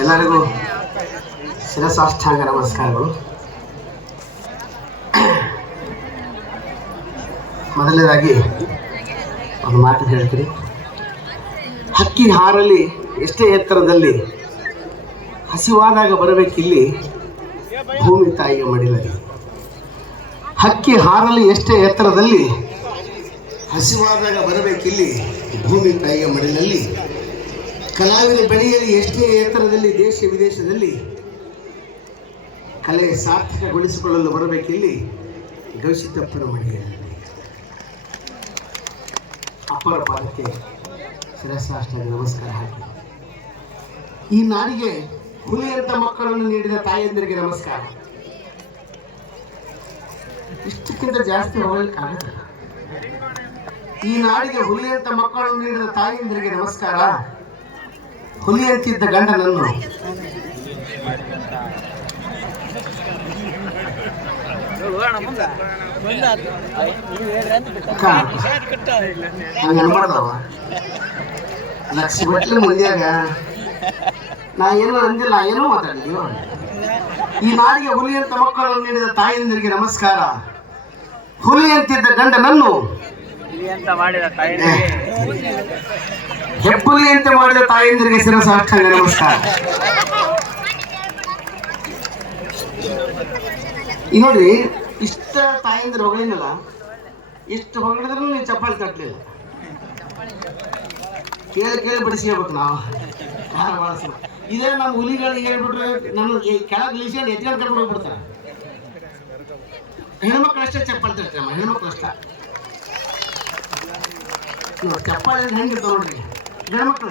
ಎಲ್ಲರಿಗೂ ಶಿರಸಾಷ್ಟಾಂಗ ನಮಸ್ಕಾರಗಳು. ಮೊದಲನೇದಾಗಿ ಒಂದು ಮಾತು ಹೇಳ್ತೀನಿ. ಹಕ್ಕಿ ಹಾರಲಿ ಎಷ್ಟೇ ಎತ್ತರದಲ್ಲಿ, ಹಸಿವಾದಾಗ ಬರಬೇಕಿಲ್ಲಿ ಭೂಮಿ ತಾಯಿಯ ಮಡಿಲಲ್ಲಿ. ಹಕ್ಕಿ ಹಾರಲಿ ಎಷ್ಟೇ ಎತ್ತರದಲ್ಲಿ, ಹಸಿವಾದಾಗ ಬರಬೇಕಿಲ್ಲಿ ಭೂಮಿ ತಾಯಿಯ ಮಡಿಲಲ್ಲಿ. ಕಲಾವಿದ ಬೆಳೆಯಲಿ ಎಷ್ಟೇ ಎತ್ತರದಲ್ಲಿ, ದೇಶ ವಿದೇಶದಲ್ಲಿ, ಕಲೆ ಸಾರ್ಥಕಗೊಳಿಸಿಕೊಳ್ಳಲು ಬರಬೇಕಿಲ್ಲಿ ಗವಿಸಿದ್ದಪ್ಪನ ಮಡಿಯಲ್ಲಿ. ಅಪ್ಪರ ಪಾದಕ್ಕೆ ಶಿರಸಾಷ್ಟಾಂಗ ನಮಸ್ಕಾರ ಹಾಕಿ, ಈ ನಾಡಿಗೆ ಹುಲಿಯಂತ ಮಕ್ಕಳನ್ನು ನೀಡಿದ ತಾಯಂದಿರಿಗೆ ನಮಸ್ಕಾರ. ಇಷ್ಟಕ್ಕಿಂತ ಜಾಸ್ತಿ ಹೋಗಲಿಕ್ಕಾಗಲ್ಲ. ಈ ನಾಡಿಗೆ ಹುಲಿಯಂತ ಮಕ್ಕಳನ್ನು ನೀಡಿದ ತಾಯಂದಿರಿಗೆ ನಮಸ್ಕಾರ. ಹುಲಿಯಂತಿದ್ದ ಗಂಡನನ್ನು ಅನ್ಬಾರ್ದವ ಲಕ್ಷ ಬಿಟ್ಲು ಮಂದಿಯಾಗ ನಾ ಏನೋ ಅಂದಿಲ್ಲ, ಏನೋ ಮಾತಾಡಿದ್ವಿ. ಈ ನಾಡಿಗೆ ಹುಲಿಯಂತ ಮಕ್ಕಳನ್ನು ನೀಡಿದ ತಾಯಂದಿರಿಗೆ ನಮಸ್ಕಾರ. ಹುಲಿಯಂತಿದ್ದ ಗಂಡನನ್ನು ಹೆಬ್ಬುಲಿಯಂತೆ ಮಾಡಿದ ತಾಯಂದಿರಿಗೆ ಶಿರಸಾಷ್ಟಾಂಗ ನಮಸ್ಕಾರ. ಈಗ ನೋಡ್ರಿ, ಇಷ್ಟ ತಾಯಂದಿರು ಹೊಗಳಿನಲ್ಲ, ಇಷ್ಟು ಹೊಗಳಿದ್ರು ನೀವು ಚಪ್ಪಾಳಿ ತಟ್ಟಲಿಲ್ಲ. ಕೇಳಿ ಬಡಿಸ್ಕೋಬೇಕು ನಾವು. ಇದೇ ನಮ್ಮ ಹುಲಿಗಳಿಗೆ ಹೇಳ್ಬಿಟ್ರೆ ನಮ್ಮ ಕೆಳಗೆ ಇಳಿಸ್ಕೊಂಡು ಎತ್ಕೊಂಡು ಕರ್ಕೊಂಡು ಹೋಗ್ಬಿಡ್ತಾರೆ. ಹೆಣ್ಮಕ್ಳು ಅಷ್ಟೇ ಚಪ್ಪಾಳಿ ತರ್ತಾರೆ. ಹೆಣ್ಮಕ್ಳು ಅಷ್ಟ ಚಪ್ಪಾಳಿ ಹೆಂಗಿರ್ತಾವ ನೋಡ್ರಿ. ಗಂಡ್ಮಕ್ಳು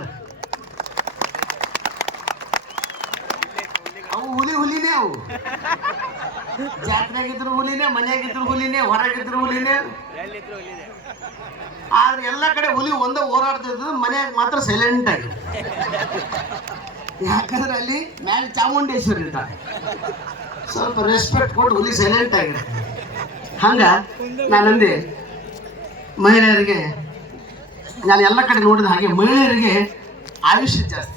ಅವು ಹುಲಿನೇ. ಅವು ಜಾತ್ರೆಗಿದ್ರು ಹುಲಿನೇ, ಮನೆಯಾಗಿದ್ರು ಹುಲಿನೇ, ಹೊರಗಿದ್ರು ಹುಲಿನೇ. ಆದ್ರೆ ಎಲ್ಲ ಕಡೆ ಹುಲಿ ಒಂದೇ ಓಡಾಡ್ತಿದ್ರು, ಮನೆಯಾಗ ಮಾತ್ರ ಸೈಲೆಂಟ್ ಆಗಿ. ಯಾಕಂದ್ರೆ ಅಲ್ಲಿ ಮ್ಯಾಲೆ ಚಾಮುಂಡೇಶ್ವರಿ ಇರ್ತಾರೆ, ಸ್ವಲ್ಪ ರೆಸ್ಪೆಕ್ಟ್ ಕೊಟ್ಟು ಹುಲಿ ಸೈಲೆಂಟ್ ಆಗಿರುತ್ತೆ. ಹಂಗ ನಾನಂದೆ ಮಹಿಳೆಯರಿಗೆ, ನಾನು ಎಲ್ಲ ಕಡೆ ನೋಡಿದ ಹಾಗೆ ಮಹಿಳೆಯರಿಗೆ ಆಯುಷ್ಯ ಜಾಸ್ತಿ.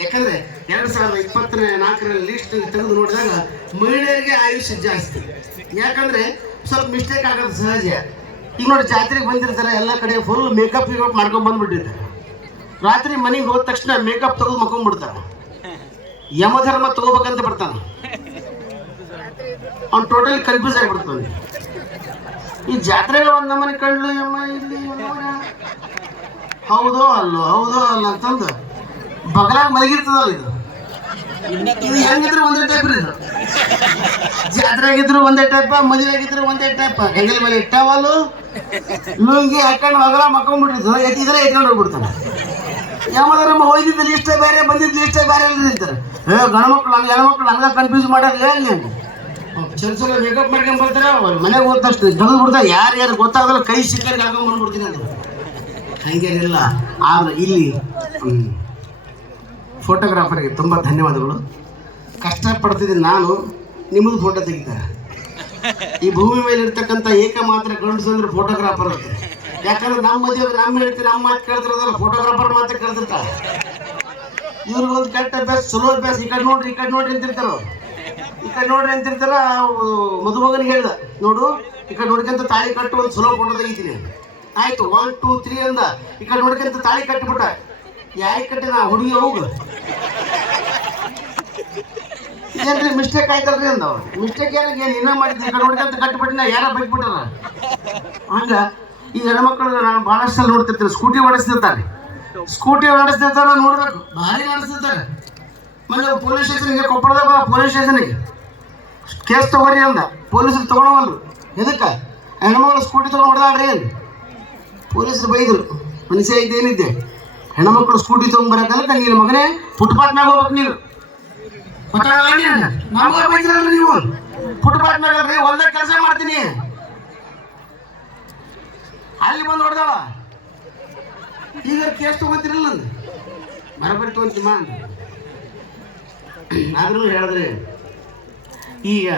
ಯಾಕಂದ್ರೆ 2024 ಲೀಸ್ಟ್ ತೆಗೆದು ನೋಡಿದಾಗ ಮಹಿಳೆಯರಿಗೆ ಆಯುಷ್ಯ ಜಾಸ್ತಿ. ಯಾಕಂದ್ರೆ ಸ್ವಲ್ಪ ಮಿಸ್ಟೇಕ್ ಆಗೋದು ಸಹಜ. ಈಗ ನೋಡಿ, ಜಾತ್ರೆಗೆ ಬಂದಿರ್ತಾರೆ, ಎಲ್ಲ ಕಡೆ ಫುಲ್ ಮೇಕಪ್ ಮಾಡ್ಕೊಂಡು ಬಂದ್ಬಿಟ್ಟಿರ್ತಾರೆ. ರಾತ್ರಿ ಮನೆಗೆ ಹೋದ ತಕ್ಷಣ ಮೇಕಪ್ ತೆಗೆದು ಮಕ್ಕೊಂಡ್ಬಿಡ್ತಾರೆ. ಯಮಧರ್ಮ ತಗೋಬೇಕಂತ ಬರ್ತಾನೆ, ಅವ್ನು ಟೋಟಲಿ ಕನ್ಫ್ಯೂಸ್ ಆಗಿಬಿಡ್ತಾನೆ. ಈ ಜಾತ್ರೆಗೆ ಒಂದು ನಮ್ಮನೆ ಕಂಡ್ಲು ಯಮ್ಮ ಇಲ್ಲಿ ಹೌದೋ ಅಲ್ಲೋ ಅಂತಂದು ಬಗಲಾಗ ಮಲಗಿರ್ತದಲ್ಲ. ಇದು ಹೆಂಗಿದ್ರು ಒಂದೇ ಟೈಪ್ ರೀ. ಇದು ಜಾತ್ರೆ ಆಗಿದ್ರು ಒಂದೇ ಟೈಪ, ಮದುವೆ ಆಗಿದ್ರು ಒಂದೇ ಟೈಪ. ಹೆಗಲ ಮೇಲೆ ಇಟ್ಟವಲ್ಲು ಲುಂಗಿ ಹಾಕೊಂಡು ಬಗಲ ಮಕ್ಕೊಂಡ್ಬಿಟ್ಟಿರ್ತದೆ. ಎತ್ತಿದ್ರೆ ಎತ್ಕೊಂಡು ಹೋಗ್ಬಿಡ್ತಾನೆ. ಯಾವ್ದಾರ ಹೋಯ್ದಿದ್ದ ಲಿಸ್ಟೇ ಬೇರೆ, ಬಂದಿದ್ದ ಲಿಸ್ಟೇ ಬೇರೆ ಇರ್ತಾರೆ. ಗಣಮಕ್ಳು ಹಂಗೆ, ಹೆಣ್ಮಕ್ಳು ಹಂಗ ಕನ್ಫ್ಯೂಸ್ ಮಾಡೋದಿಲ್ಲ. ಅಲ್ಲಿ ಚಲ ಮೇಕಪ್ ಮಾಡ್ಕೊಂಡ್ ಬರ್ತಾರೆ. ಮನೆಗೆ ಹೋದ ತಕ್ಷಣ ತೆಗೆದು ಬಿಡ್ತಾರೆ. ಯಾರು ಗೊತ್ತಾಗಲ್ಲ, ಕೈ ಸಿಕ್ಕಲ್ಲಿ ಹಾಕೊಂಡ್ ಬಂದ್ಬಿಡ್ತೀನಿ ಅದು. ಹಂಗೇನಿಲ್ಲ. ಆದ್ರೆ ಇಲ್ಲಿ ಫೋಟೋಗ್ರಾಫರ್ಗೆ ತುಂಬ ಧನ್ಯವಾದಗಳು. ಕಷ್ಟಪಡ್ತಿದ್ದೀನಿ ನಾನು, ನಿಮ್ಮದು ಫೋಟೋ ತೆಗಿತಾರೆ. ಈ ಭೂಮಿ ಮೇಲೆ ಇರ್ತಕ್ಕಂಥ ಏಕಮಾತ್ರ ಗಂಡಸು ಅಂದ್ರೆ ಫೋಟೋಗ್ರಾಫರ್ ಅಂತ. ಯಾಕಂದ್ರೆ ನಮ್ಮ ಮದುವೆ ನಮ್ಮ ಹೇಳ್ತೀವಿ, ನಮ್ಮ ಮಾತು ಕೇಳ್ತಿರೋದಲ್ಲ, ಫೋಟೋಗ್ರಾಫರ್ ಮಾತ್ರ ಕೇಳ್ತಿರ್ತಾರೆ. ಇವ್ರಿಗೊಂದು ಕೆಟ್ಟ ಅಭ್ಯಾಸ, ಚಲೋ ಅಭ್ಯಾಸ. ಈ ಕಡೆ ನೋಡ್ರಿ ಅಂತಿರ್ತಾರ. ಈ ಕಡೆ ನೋಡ್ರಿ ಅಂತಿರ್ತಾರ. ಮದುಮಗನಿಗೆ ಹೇಳ್ದ, ನೋಡು ಈ ಕಡೆ ನೋಡ್ಕೊಂತ ತಾಳಿ ಕಟ್ಟು, ಒಂದು ಚಲೋ ಫೋಟೋ ತೆಗಿತೀನಿ. ಆಯ್ತು, 1 2 3 ಅಂದ. ಈ ಕಡೆ ನೋಡ್ಕೊಂತ ತಾಳಿ ಕಟ್ಟಿಬಿಟ್ಟ. ಯಾಕೆ ಕಟ್ಟಿ ನಾ ಹುಡುಗಿ ಹೋಗು ಏನ್ರಿ ಮಿಸ್ಟೇಕ್ ಆಯ್ತಲ್ರಿ ಅಂದವ. ಮಿಸ್ಟೇಕ್ ಏನು ಇನ್ನ ಮಾಡಿದ್ದೆ, ಈ ಕಡೆ ನೋಡ್ಕೊಂತ ಕಟ್ಟಿಬಿಟ್ಟಿನ ಯಾರ ಬೈಕ್ಬಿಟ್ಟಾರ. ಹಂಗ ಈ ಹೆಣ್ಮಕ್ಳು ನಾನು ಭಾಳಷ್ಟು ಸಲ ನೋಡ್ತಿರ್ತೀನಿ, ಸ್ಕೂಟಿ ಓಡಿಸ್ತಿರ್ತಾರೆ. ನೋಡ್ಬೇಕು, ಭಾರಿ ನಡೆಸ್ತಿರ್ತಾರೆ. ಮೊನ್ನೆ ಪೊಲೀಸ್ ಸ್ಟೇಷನ್ಗೆ, ಕೊಪ್ಪಳದಾಗ ಪೊಲೀಸ್ ಸ್ಟೇಷನ್ಗೆ ಕೇಸ್ ತಗೋರಿ ಅಂದ. ಪೊಲೀಸರು ತೊಗೊಳವಲ್ರು. ಎದಕ್ಕೆ? ಹೆಣ್ಮಕ್ಳು ಸ್ಕೂಟಿ ತೊಗೊಂಡು ಹೊಡೆದಾಡ್ರಿ ಏನು. ಪೊಲೀಸರು ಬೈದರು, ಮನುಷ್ಯ ಇದೇನಿದ್ದೆ, ಹೆಣ್ಮಕ್ಳು ಸ್ಕೂಟಿ ತೊಗೊಂಡ್ಬರಕ್ಕಂತ ನೀನು ಮಗನೇ ಫುಟ್ಪಾತ್ನಾಗ ಹೋಗ್ಬೇಕು. ನೀನು ನೀವು ಫುಟ್ಪಾತ್ನಾಗ ಹೊಲ್ದಾಗ ಕೆಲಸ ಮಾಡ್ತೀನಿ, ಅಲ್ಲಿ ಬಂದು ಹೊಡೆದಾಳ. ಈಗ ಕೇಸ್ ತಗೋತಿರಲ್ಲ ಅಂದ, ಬರಬರಿ ತೊಗೊಂತೀಮ ಅಂದ. ಆದ್ರೂ ಹೇಳಿದ್ರೆ ಈಗ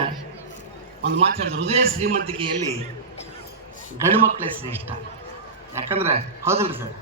ಒಂದು ಮಾತಾಡಿದ್ರು, ಹೃದಯ ಶ್ರೀಮಂತಿಕೆಯಲ್ಲಿ ಗಂಡು ಮಕ್ಕಳೇ ಶ್ರೇಷ್ಠ. ಯಾಕಂದ್ರೆ ಹೌದಲ್ರಿ ಸರ್,